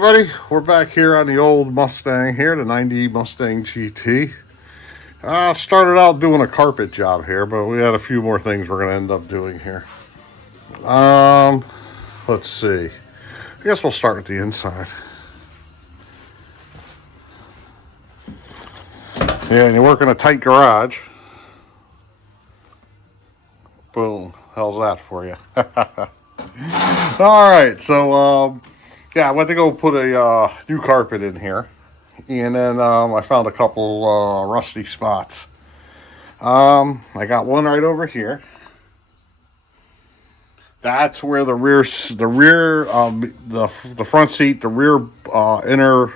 everybody, we're back here on the old Mustang here, the 90 Mustang GT. Started out doing a carpet job here, but we had a few more things we're going to end up doing here. Let's see. I guess we'll start with the inside. Yeah, and you work in a tight garage. Boom. How's that for you? All right, so yeah, I went to go put a new carpet in here, and then I found a couple rusty spots. I got one right over here. That's where the front seat, the rear inner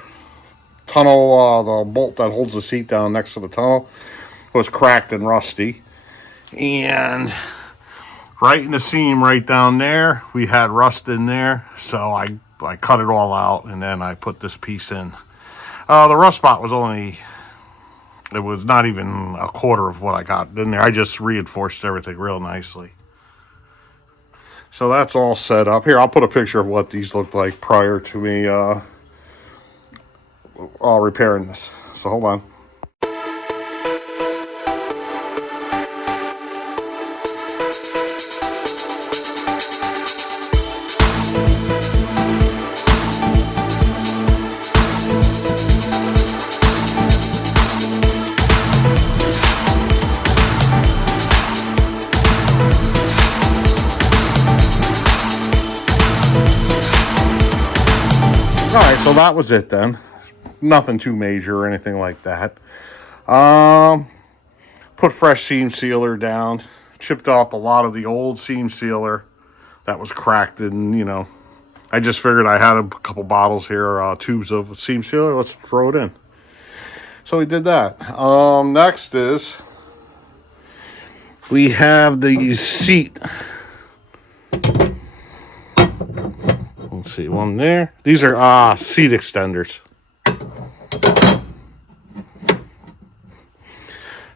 tunnel, the bolt that holds the seat down next to the tunnel was cracked and rusty, and right in the seam right down there, we had rust in there, so I cut it all out, and then I put this piece in. The rust spot was it was not even a quarter of what I got in there. I just reinforced everything real nicely. So that's all set up. Here, I'll put a picture of what these looked like prior to me repairing this. So hold on. All right, so that was it then. Nothing too major or anything like that. Put fresh seam sealer down. Chipped up a lot of the old seam sealer that was cracked, and I just figured I had a couple bottles here, tubes of seam sealer. Let's throw it in. So we did that. Next is we have the seat. Let's see, one there. These are seat extenders.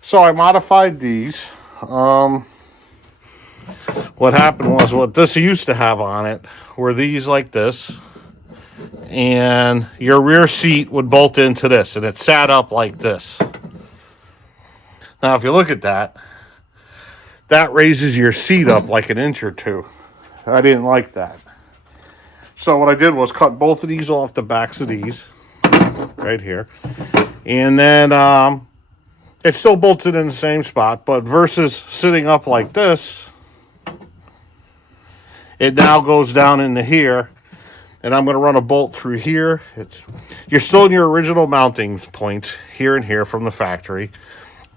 So I modified these. What happened was, what this used to have on it were these like this, and your rear seat would bolt into this, and it sat up like this. Now, if you look at that, that raises your seat up like an inch or two. I didn't like that. So what I did was cut both of these off the backs of these, right here. And then it still bolted in the same spot, but versus sitting up like this, it now goes down into here. And I'm going to run a bolt through here. You're still in your original mounting point, here and here from the factory.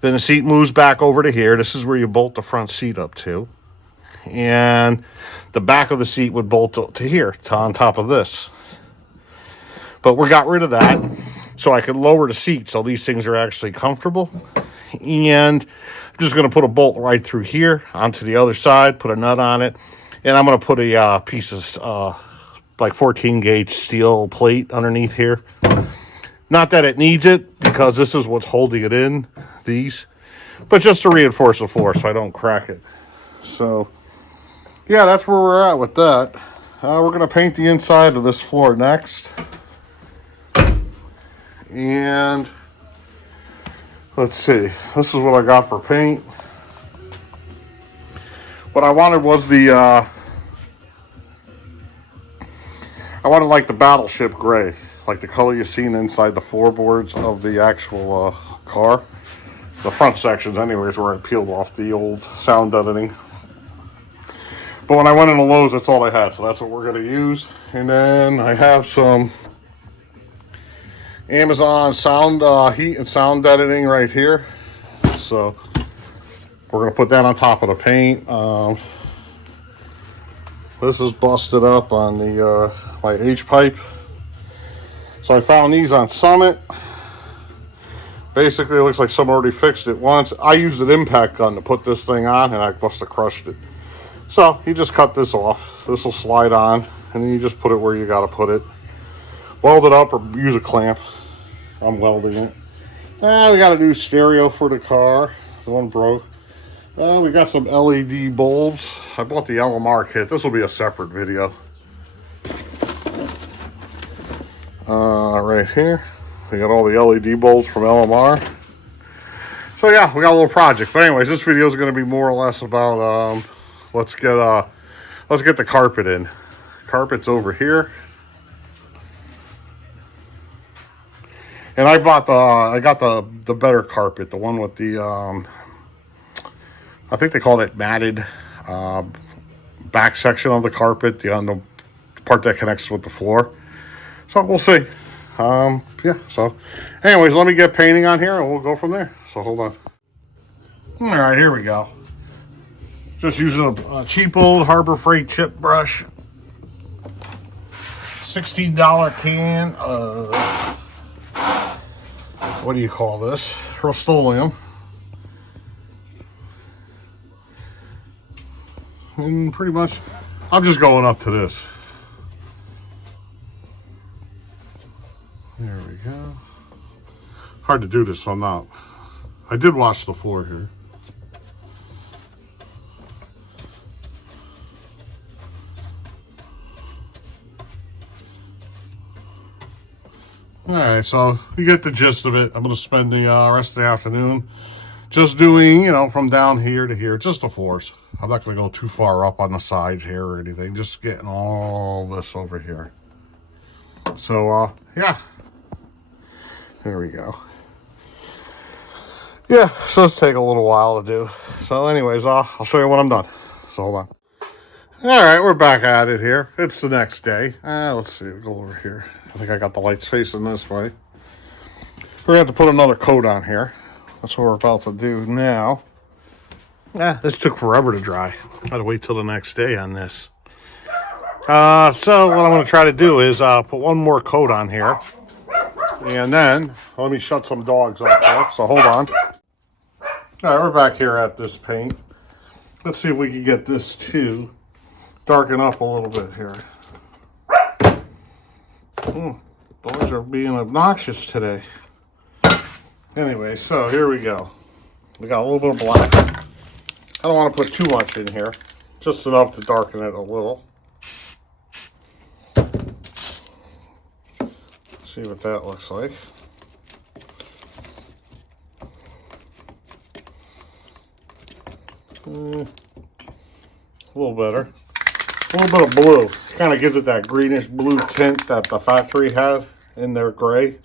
Then the seat moves back over to here. This is where you bolt the front seat up to. And the back of the seat would bolt to here, on top of this. But we got rid of that so I could lower the seat so these things are actually comfortable. And I'm just going to put a bolt right through here onto the other side, put a nut on it. And I'm going to put a piece of like 14 gauge steel plate underneath here. Not that it needs it, because this is what's holding it in, these. But just to reinforce the floor so I don't crack it. So yeah, that's where we're at with that. We're going to paint the inside of this floor next. And let's see. This is what I got for paint. What I wanted was I wanted like the battleship gray, like the color you've seen inside the floorboards of the actual car. The front sections anyways, where I peeled off the old sound deadening. But when I went into Lowe's, that's all I had, so that's what we're going to use. And then I have some Amazon sound heat and sound deadening right here. So we're going to put that on top of the paint. This is busted up on the my H-pipe. So I found these on Summit. Basically, it looks like someone already fixed it once. I used an impact gun to put this thing on, and I must have crushed it. So you just cut this off. This will slide on, and then you just put it where you got to put it. Weld it up or use a clamp. I'm welding it. We got a new stereo for the car. The one broke. We got some LED bulbs. I bought the LMR kit. This will be a separate video. Right here. We got all the LED bulbs from LMR. So yeah, we got a little project. But anyways, this video is going to be more or less about let's get the carpet in. Carpet's over here. And I got the better carpet, the one with the I think they called it matted back section of the carpet, the part that connects with the floor. So we'll see. Yeah, so anyways, let me get painting on here and we'll go from there. So hold on. All right, here we go. Just using a cheap old Harbor Freight chip brush. $16 can of, what do you call this? Rust-Oleum. And pretty much, I'm just going up to this. There we go. Hard to do this, so I'm not. I did wash the floor here. Alright, so you get the gist of it. I'm going to spend the rest of the afternoon just doing, you know, from down here to here, just the floors. I'm not going to go too far up on the sides here or anything. Just getting all this over here. So, yeah. There we go. Yeah, so it's take a little while to do. So anyways, I'll show you when I'm done. So hold on. Alright, we're back at it here. It's the next day. Let's see, we'll go over here. I think I got the lights facing this way. We're going to have to put another coat on here. That's what we're about to do now. This took forever to dry. I had to wait till the next day on this. So what I'm going to try to do is put one more coat on here. And then, let me shut some dogs up there. So hold on. Alright, we're back here at this paint. Let's see if we can get this to darken up a little bit here. Dogs are being obnoxious today. Anyway, so here we go. We got a little bit of black. I don't want to put too much in here. Just enough to darken it a little. See what that looks like. A little better. A little bit of blue. Kind of gives it that greenish blue tint that the factory had in their gray.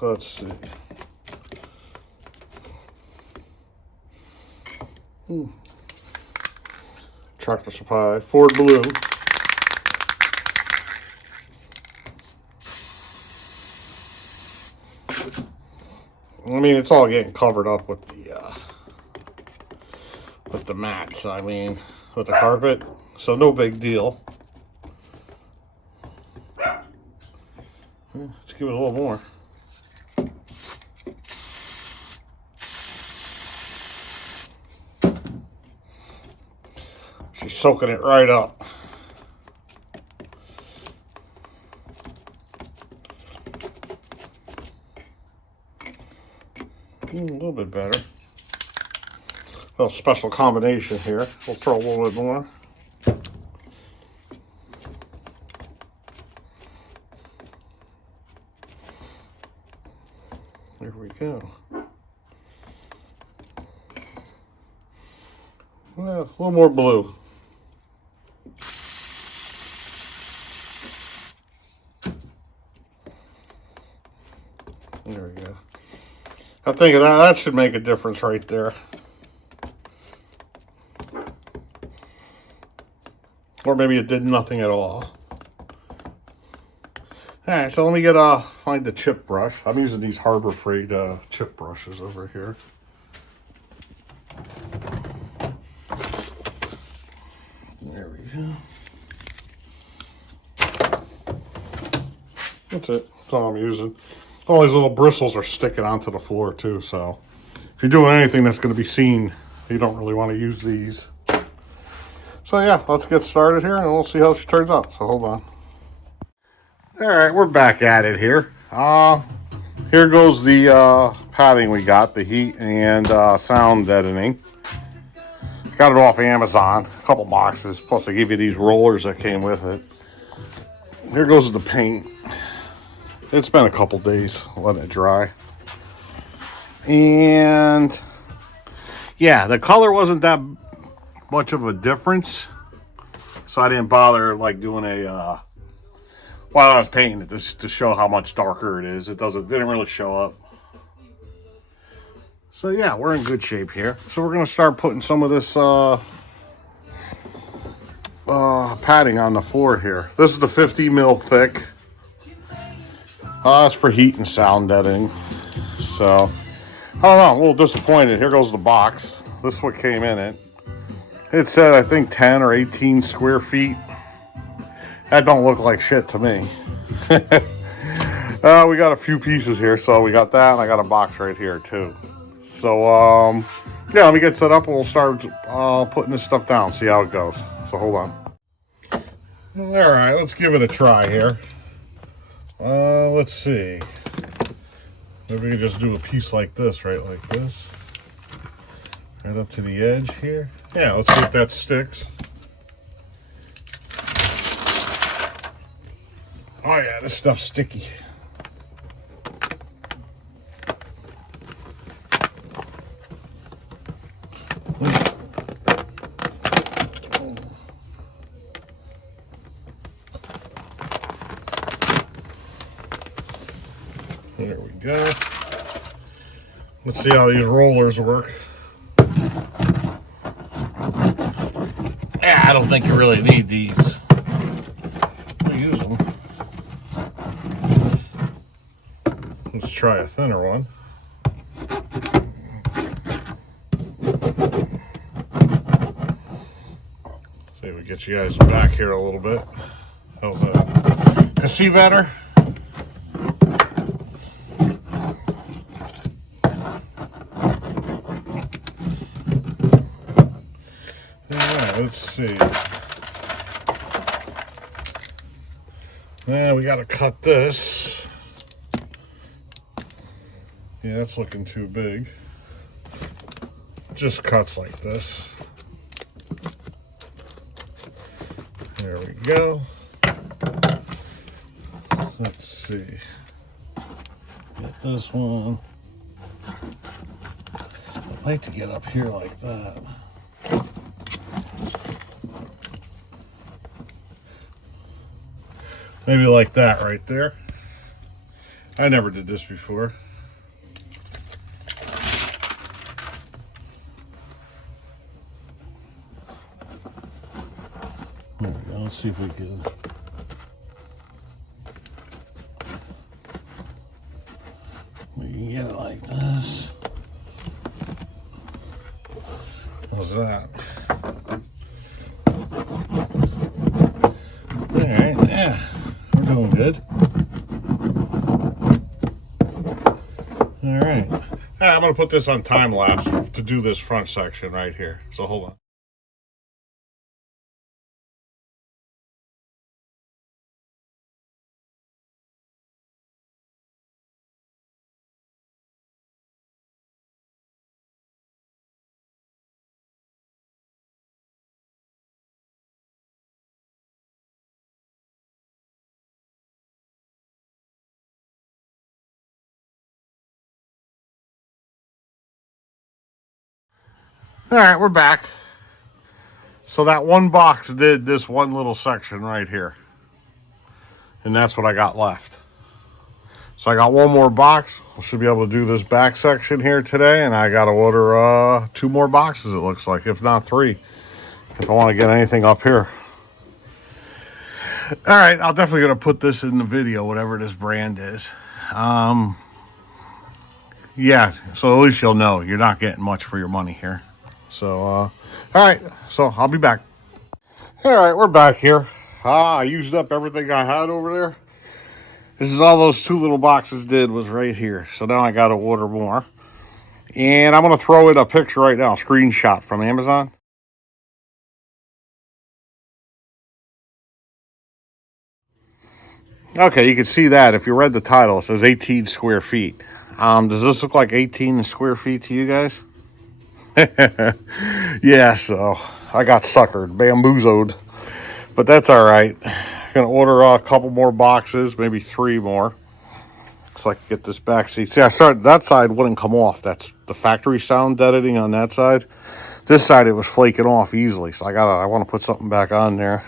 Let's see. Tractor Supply, Ford Blue. I mean, it's all getting covered up with the mats. I mean, with the carpet, so no big deal. Let's give it a little more. She's soaking it right up. A little bit better. A little special combination here. We'll throw a little bit more. There we go. Well, a little more blue. There we go. I think that should make a difference right there. Or maybe it did nothing at all. Alright, so let me find the chip brush. I'm using these Harbor Freight chip brushes over here. There we go. That's it. That's all I'm using. All these little bristles are sticking onto the floor too, so if you're doing anything that's going to be seen, you don't really want to use these. So yeah, let's get started here and we'll see how she turns out. So hold on. Alright, we're back at it here. Here goes the padding we got, the heat and sound deadening. Got it off Amazon, a couple boxes. Plus, they give you these rollers that came with it. Here goes the paint. It's been a couple days letting it dry. And yeah, the color wasn't that much of a difference. So I didn't bother like doing a, while I was painting it, to show how much darker it is. It didn't really show up. So yeah, we're in good shape here. So we're gonna start putting some of this padding on the floor here. This is the 50 mil thick. It's for heat and sound deadening. So I don't know, I'm a little disappointed. Here goes the box. This is what came in it. It said, I think 10 or 18 square feet. That don't look like shit to me. We got a few pieces here. So we got that, and I got a box right here too. So, yeah, let me get set up and we'll start putting this stuff down, see how it goes. So hold on. All right, let's give it a try here. Let's see. Maybe we can just do a piece like this, right? Like this. Right up to the edge here. Yeah, let's see if that sticks. Oh yeah, this stuff's sticky. There we go. Let's see how these rollers work. Yeah, I don't think you really need these. We'll use them. Let's try a thinner one. See if we get you guys back here a little bit. How's that? Can you see better? Let's see. Now we got to cut this. Yeah, that's looking too big. Just cuts like this. There we go. Let's see. Get this one. I'd like to get up here like that. Maybe like that right there. I never did this before. There we go. Let's see if we can. We can get it like this. What's that? All right, yeah. Doing good. All right. I'm going to put this on time lapse to do this front section right here. So hold on. All right, we're back. So that one box did this one little section right here. And that's what I got left. So I got one more box. I should be able to do this back section here today. And I got to order 2 more boxes, it looks like, if not 3. If I want to get anything up here. All right, I'll definitely going to put this in the video, whatever this brand is. Yeah, so at least you'll know you're not getting much for your money here. So, all right, so I'll be back. All right, we're back here. I used up everything I had over there. This is all those 2 little boxes did was right here. So now I got to order more. And I'm going to throw in a picture right now, screenshot from Amazon. Okay, you can see that. If you read the title, it says 18 square feet. Does this look like 18 square feet to you guys? Yeah, so I got suckered, bamboozled. But that's all right. Gonna order a couple more boxes, maybe 3 more. So I can get this back seat. See, I started, that side wouldn't come off. That's the factory sound editing on that side. This side, it was flaking off easily. So I want to put something back on there.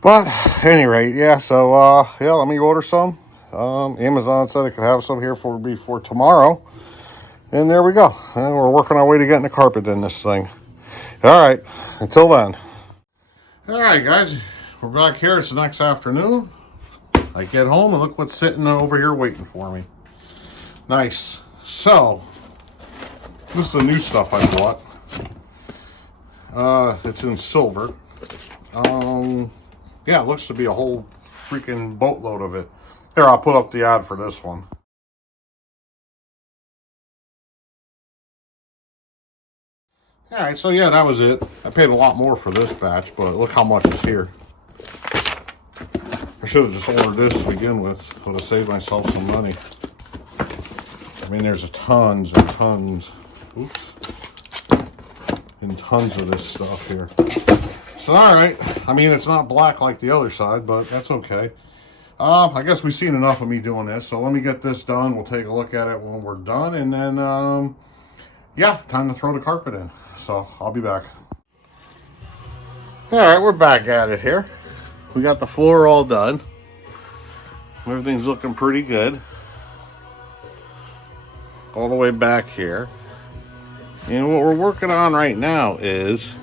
But, at any rate, yeah, so, yeah, let me order some. Amazon said it could have some here for me for tomorrow. And there we go. And we're working our way to getting the carpet in this thing. All right, until then. All right, guys, we're back here. It's the next afternoon. I get home and look what's sitting over here waiting for me. Nice. So, this is the new stuff I bought. It's in silver. Yeah, it looks to be a whole freaking boatload of it. Here, I'll put up the ad for this one. All right, so yeah, that was it. I paid a lot more for this batch, but look how much is here. I should have just ordered this to begin with. Would have saved myself some money. I mean, there's tons and tons. Oops. And tons of this stuff here. So, all right. I mean, it's not black like the other side, but that's okay. I guess we've seen enough of me doing this. So let me get this done. We'll take a look at it when we're done. And then, yeah, time to throw the carpet in. So I'll be back. All right, we're back at it here. We got the floor all done. Everything's looking pretty good. All the way back here. And what we're working on right now is,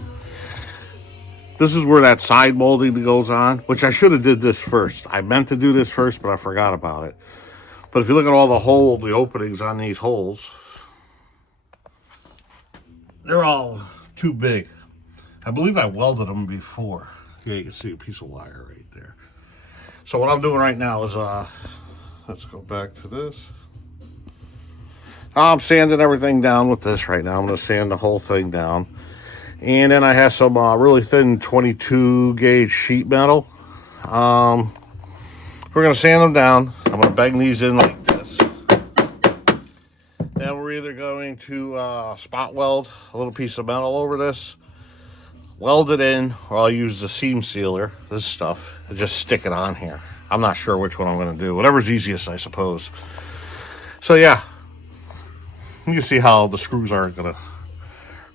this is where that side molding goes on, which I should have did this first. I meant to do this first, but I forgot about it. But if you look at all the openings on these holes, they're all too big. I believe I welded them before. Yeah, you can see a piece of wire right there. So what I'm doing right now is, let's go back to this. I'm sanding everything down with this right now. I'm going to sand the whole thing down. And then I have some really thin 22 gauge sheet metal. We're going to sand them down. I'm going to bang these in like this. Then we're either going to spot weld a little piece of metal over this, weld it in, or I'll use the seam sealer, this stuff, and just stick it on here. I'm not sure which one I'm going to do. Whatever's easiest, I suppose. So yeah, you can see how the screws aren't going to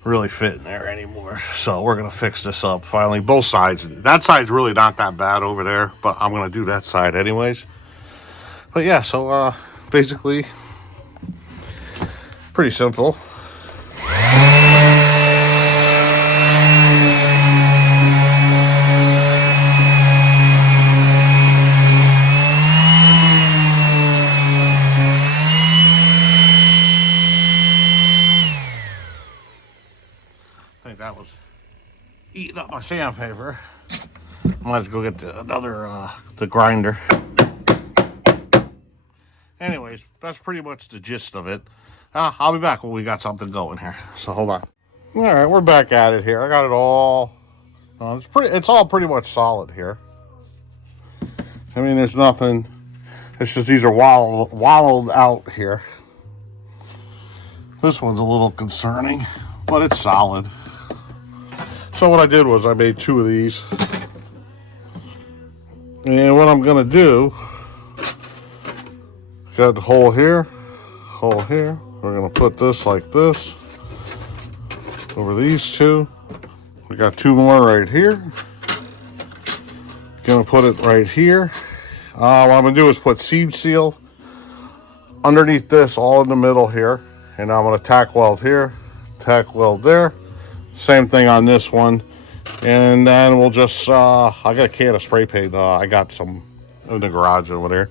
really fit in there anymore. So we're going to fix this up finally. Both sides. That side's really not that bad over there, but I'm going to do that side anyways. But yeah, so basically, pretty simple. I think that was eating up my sandpaper. I might have to go get the grinder. Anyways, that's pretty much the gist of it. I'll be back when we got something going here. So hold on. All right, we're back at it here. I got it all. It's all pretty much solid here. I mean, there's nothing. It's just these are wallowed out here. This one's a little concerning, but it's solid. So what I did was I made 2 of these. And what I'm going to do, got the hole here, hole here. We're going to put this like this over these 2. We got 2 more right here. Going to put it right here. What I'm going to do is put seam seal underneath this, all in the middle here. And I'm going to tack weld here, tack weld there. Same thing on this one. And then we'll just, I got a can of spray paint. I got some in the garage over there.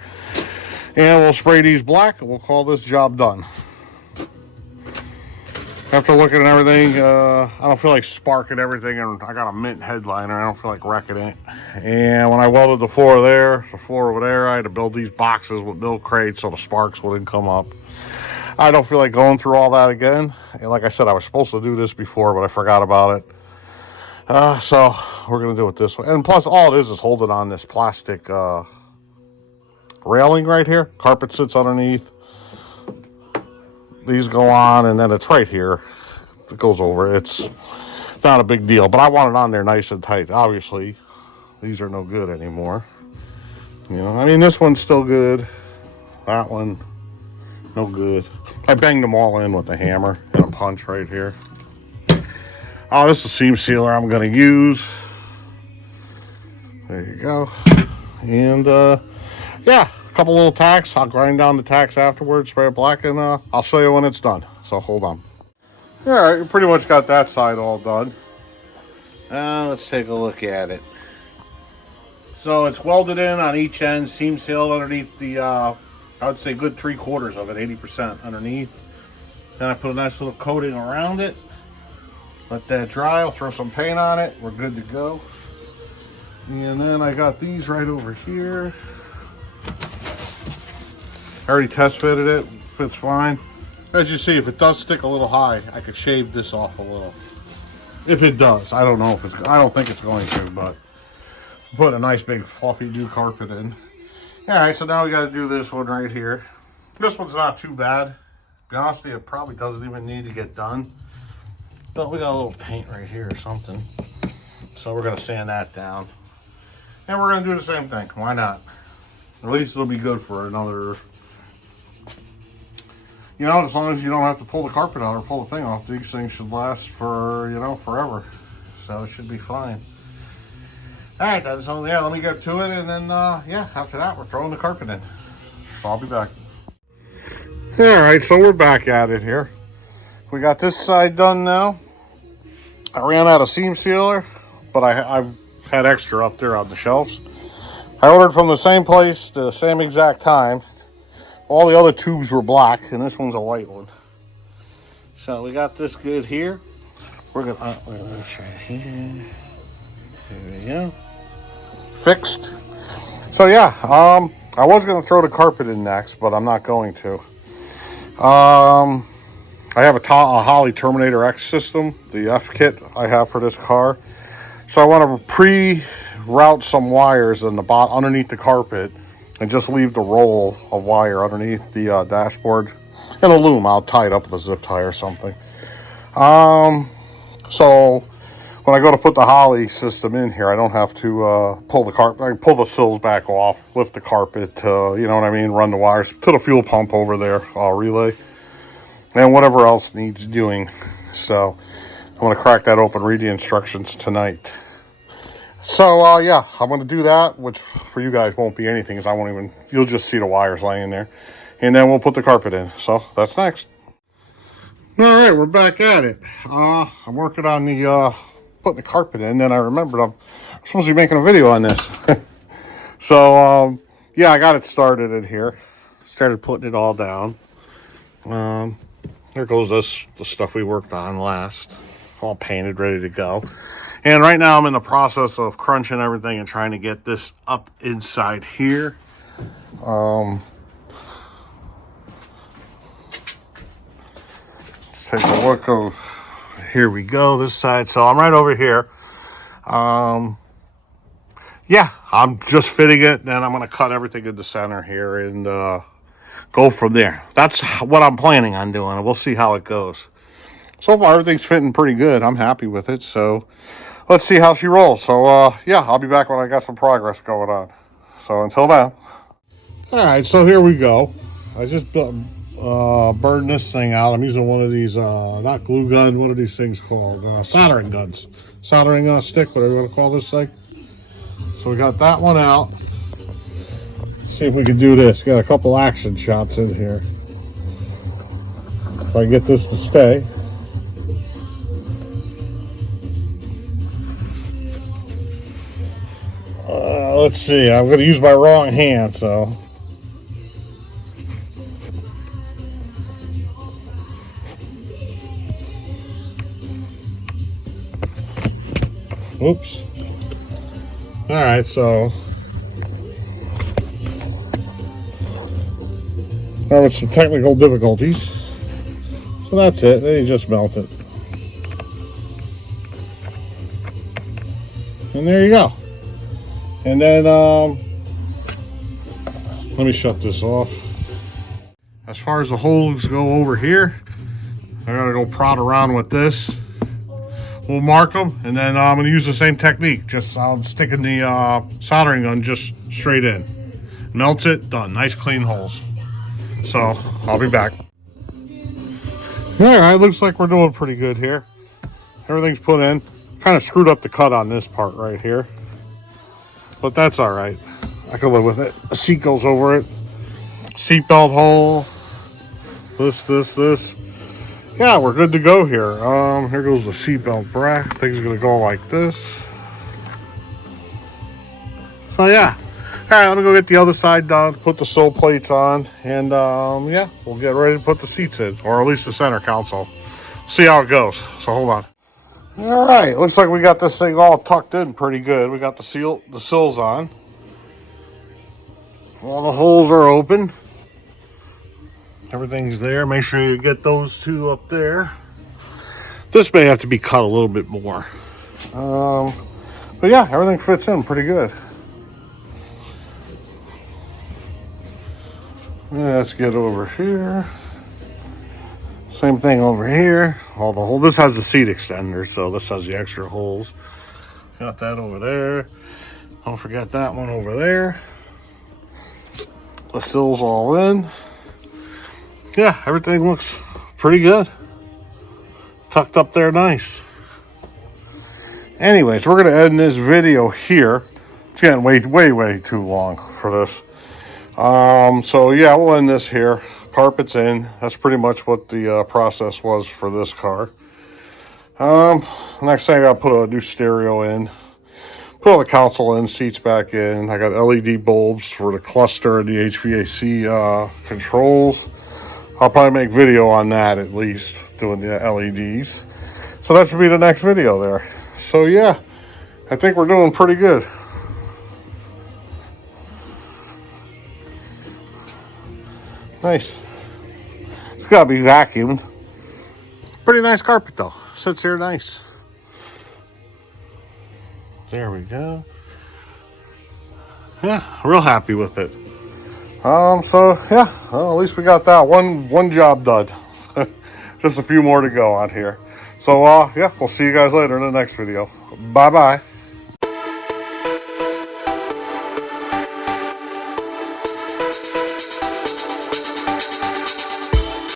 And we'll spray these black and we'll call this job done. After looking at everything, I don't feel like sparking everything. And I got a mint headliner. I don't feel like wrecking it. And when I welded the floor there, the floor over there, I had to build these boxes with milk crates so the sparks wouldn't come up. I don't feel like going through all that again. And like I said, I was supposed to do this before, but I forgot about it. So we're going to do it this way. And plus, all it is holding on this plastic railing right here. Carpet sits underneath. These go on, and then it's right here. it goes over. It's not a big deal, but I want it on there nice and tight. Obviously, these are no good anymore. You know, I mean, this one's still good. That one, no good. I banged them all in with a hammer and a punch right here. Oh, this is a seam sealer I'm going to use. There you go. And, yeah, a couple little tacks. I'll grind down the tacks afterwards, spray it black, and I'll show you when it's done. So hold on. All right, you pretty much got that side all done. Let's take a look at it. So it's welded in on each end, seam sealed underneath the, I would say good 3/4 of it, 80% underneath. Then I put a nice little coating around it. Let that dry. I'll throw some paint on it. We're good to go. And then I got these right over here. I already test fitted it. Fits fine. As you see, if it does stick a little high, I could shave this off a little. If it does, I don't know if it's. I don't think it's going to, but put a nice big fluffy new carpet in. All right, so now we got to do this one right here. This one's not too bad. To be honest with you, it probably doesn't even need to get done. But we got a little paint right here or something. So we're going to sand that down. And we're going to do the same thing. Why not? At least it'll be good for another, you know, as long as you don't have to pull the carpet out or pull the thing off, these things should last for, you know, forever. So it should be fine. All right, then. So, yeah, let me get to it. And then, yeah, after that, we're throwing the carpet in. So I'll be back. All right, so we're back at it here. We got this side done now. I ran out of seam sealer, but I've had extra up there on the shelves. I ordered from the same place, the same exact time. All the other tubes were black, and this one's a white one. So we got this good here. We're gonna look at this right here. There we go. Fixed. So yeah, I was gonna throw the carpet in next, but I'm not going to. I have a Holley Terminator X system, the F kit I have for this car. So I want to pre-route some wires in the underneath the carpet and just leave the roll of wire underneath the dashboard. And a loom, I'll tie it up with a zip tie or something. So when I go to put the Holley system in here, I don't have to pull the carpet. I can pull the sills back off, lift the carpet, you know what I mean, run the wires to the fuel pump over there, relay. And whatever else needs doing. So I'm going to crack that open, read the instructions tonight. So yeah, I'm going to do that, which for you guys won't be anything, because I won't even, you'll just see the wires laying there. And then we'll put the carpet in. So that's next. All right, we're back at it. I'm working on the putting the carpet in. Then I remembered I'm supposed to be making a video on this. So yeah, I got it started in here. Started putting it all down. There goes the stuff we worked on last, all painted, ready to go. And right now I'm in the process of crunching everything and trying to get this up inside here. Let's take a look. Here we go, this side. So I'm right over here. Yeah, I'm just fitting it. Then I'm going to cut everything in the center here and go from there. That's what I'm planning on doing. We'll see how it goes. So far, everything's fitting pretty good. I'm happy with it. So let's see how she rolls. So yeah, I'll be back when I got some progress going on. So until then. All right, so here we go. I just burned this thing out. I'm using one of these, not glue gun, what are these things called? Soldering guns. Soldering stick, whatever you want to call this thing. So we got that one out. Let's see if we can do this. Got a couple action shots in here. If I can get this to stay. Let's see. I'm going to use my wrong hand, so. Oops. All right, so. With some technical difficulties. So that's it. Then you just melt it. And there you go. And then, let me shut this off. As far as the holes go over here, I gotta go prod around with this. We'll mark them, and then I'm gonna use the same technique. Just I'm sticking the soldering gun just straight in. Melts it, done. Nice clean holes. So I'll be back. All right, looks like we're doing pretty good here. Everything's put in. Kind of screwed up the cut on this part right here, but that's all right. I can live with it. A seat goes over it. Seatbelt hole. This. Yeah, we're good to go here. Here goes the seatbelt bracket. Thing's gonna go like this. So yeah. All right, I'm gonna go get the other side done, put the sill plates on, and yeah, we'll get ready to put the seats in, or at least the center console. See how it goes. So hold on. All right, looks like we got this thing all tucked in pretty good. We got the sills on. All the holes are open. Everything's there. Make sure you get those two up there. This may have to be cut a little bit more. But yeah, everything fits in pretty good. Let's get over here. Same thing over here. All the holes. This has the seat extender, so this has the extra holes. Got that over there. Don't forget that one over there. The sills all in. Yeah, everything looks pretty good. Tucked up there nice. Anyways, we're going to end this video here. It's getting way too long for this. So yeah, we'll end this here. Carpet's in. That's pretty much what the process was for this car. Next thing I got to put a new stereo in. Put all the console in, seats back in. I got LED bulbs for the cluster and the HVAC controls. I'll probably make video on that at least, doing the LEDs. So that should be the next video there. So yeah, I think we're doing pretty good. Nice. It's gotta be vacuumed. Pretty nice carpet though. Sits here nice. There we go. Yeah, real happy with it. So yeah, well, at least we got that one job done. Just a few more to go on here. So yeah, we'll see you guys later in the next video. Bye bye.